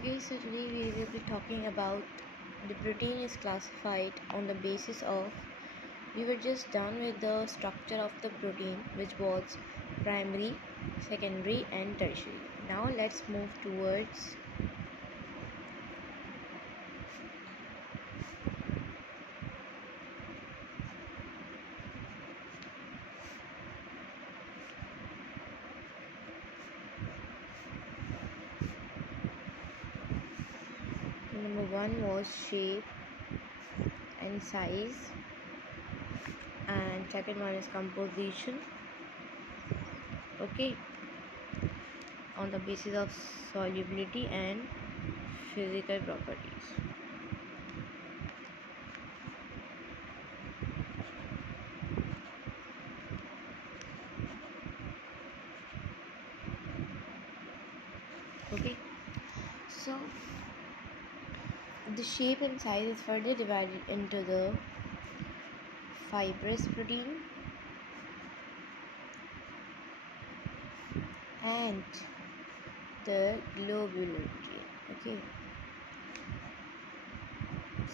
Okay, so today we will be talking about the protein is classified on the basis of, we were just done with the structure of the protein, which was primary, secondary and tertiary. Now let's move towards number one was shape and size, and second one is composition. Okay, on the basis of solubility and physical properties. Okay, so the shape and size is further divided into the fibrous protein and the globular protein. Okay,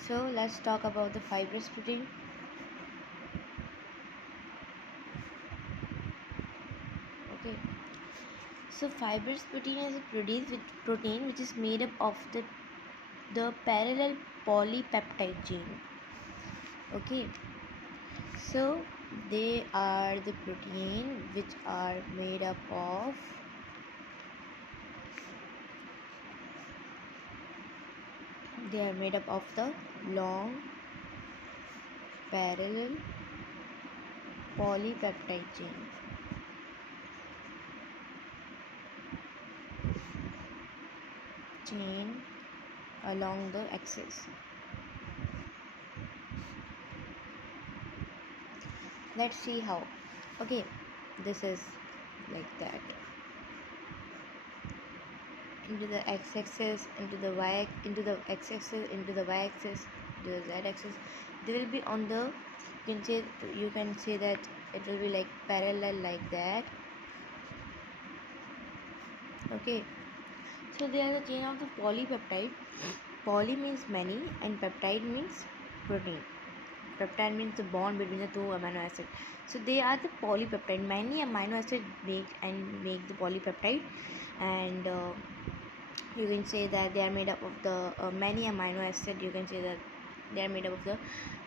so let's talk about the fibrous protein. Okay, so fibrous protein is a protein which is made up of the parallel polypeptide chain. Okay, so they are the protein which are made up of the long parallel polypeptide chain along the axis. Let's see how. Okay, this is like that. Into the x-axis, into the y, into the x-axis, into the y-axis, into the z-axis. They will be on the, you can say that it will be like parallel like that. Okay, so they are the chain of the polypeptide. Poly means many and peptide means protein. Peptide means the bond between the two amino acids. So they are the polypeptide. Many amino acids make the polypeptide, and you can say that they are made up of the many amino acid. You can say that they are made up of the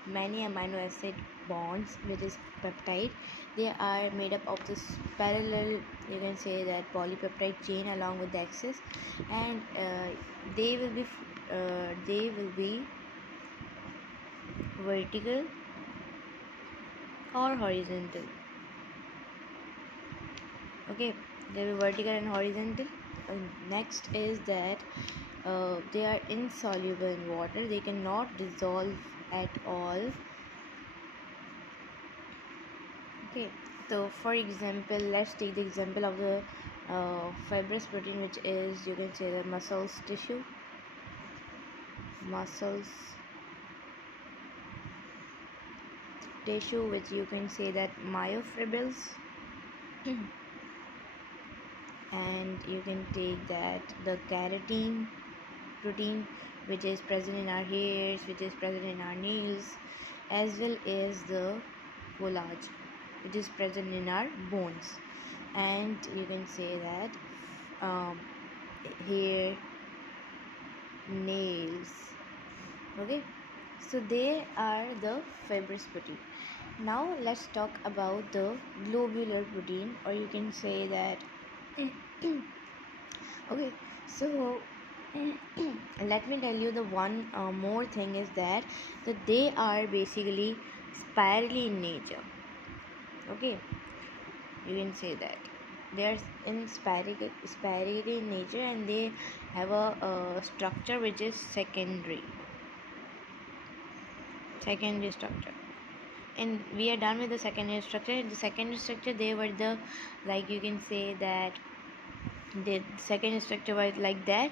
many amino acid bonds, which is peptide. They are made up of this parallel, you can say that polypeptide chain along with the axis, and they will be vertical or horizontal. Okay, they will be vertical and horizontal. Next is that they are insoluble in water. They cannot dissolve at all. Okay, so for example, let's take the example of the fibrous protein, which is, you can say, the muscles tissue, which you can say that myofibrils. And you can take that the keratin protein, which is present in our hairs, which is present in our nails, as well as the collagen, which is present in our bones. And you can say that hair, nails. Okay, so they are the fibrous protein. Now let's talk about the globular protein, or you can say that okay, so let me tell you the one more thing is that they are basically spirally in nature. Okay, you can say that they are spirally in nature, and they have a structure which is secondary structure. And we are done with the secondary structure. The secondary structure, they were the, like, you can say that the secondary structure was like that,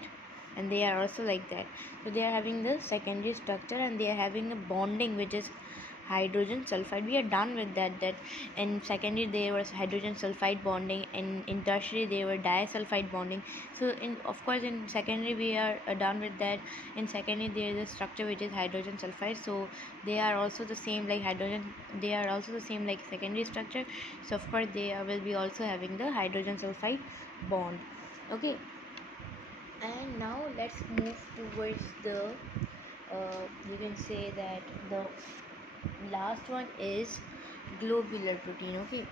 and they are also like that. So they are having the secondary structure, and they are having a bonding which is hydrogen sulfide. We are done with that in secondary there was hydrogen sulfide bonding, and in tertiary there were disulfide bonding. So in of course in secondary we are done with that. In secondary there is a structure which is hydrogen sulfide, so they are also the same like hydrogen, they are also the same like secondary structure. So of course they will be also having the hydrogen sulfide bond. Okay, and now let's move towards the you can say that the last one is globular protein. Okay,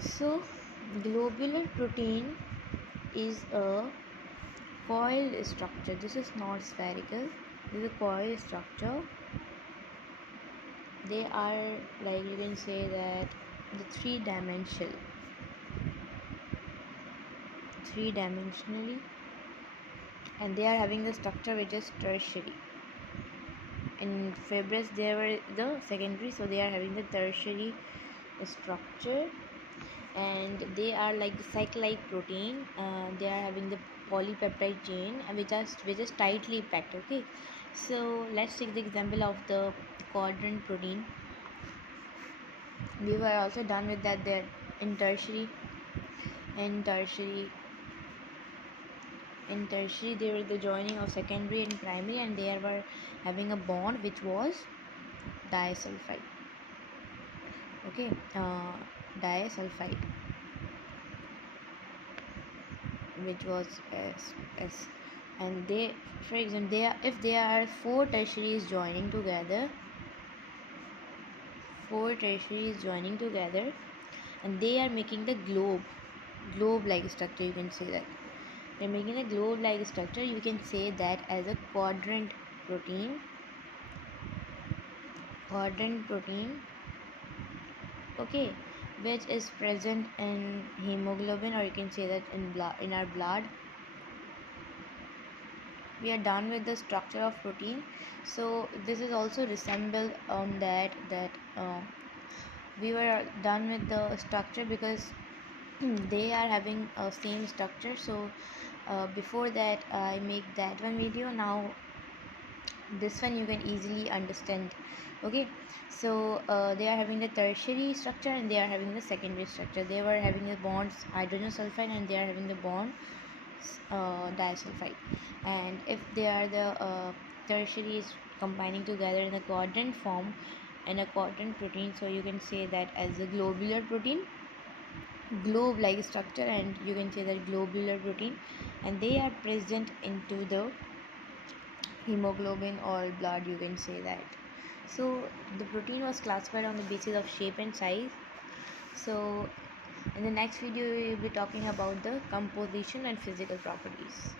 so globular protein is a coiled structure. This is not spherical, this is a coiled structure. They are like you can say that the three dimensionally, and they are having the structure which is tertiary. In fibrous they were the secondary, so they are having the tertiary structure, and they are like the cyclide protein. They are having the polypeptide chain which is tightly packed. Okay, so let's take the example of the quadrant protein. We were also done with that there. in tertiary in tertiary in tertiary they were the joining of secondary and primary, and they were having a bond which was disulfide. Okay, disulfide, which was S. And they, for example, if there are four tertiaries joining together, and they are making the globe like structure, you can say that they're making a globe like structure. You can say that as a quadrant protein. Okay, which is present in hemoglobin, or you can say that in our blood. We are done with the structure of protein. So this is also resembled on that we were done with the structure because they are having a same structure. So before that I make that one video. Now this one you can easily understand. Okay, so they are having the tertiary structure and they are having the secondary structure. They were having the bonds hydrogen sulfide, and they are having the bond disulfide. And if they are the tertiaries combining together in a quadrant form, in a quadrant protein, so you can say that as a globular protein, globe like structure, and you can say that globular protein, and they are present into the hemoglobin or blood, you can say that. So the protein was classified on the basis of shape and size. So in the next video we will be talking about the composition and physical properties.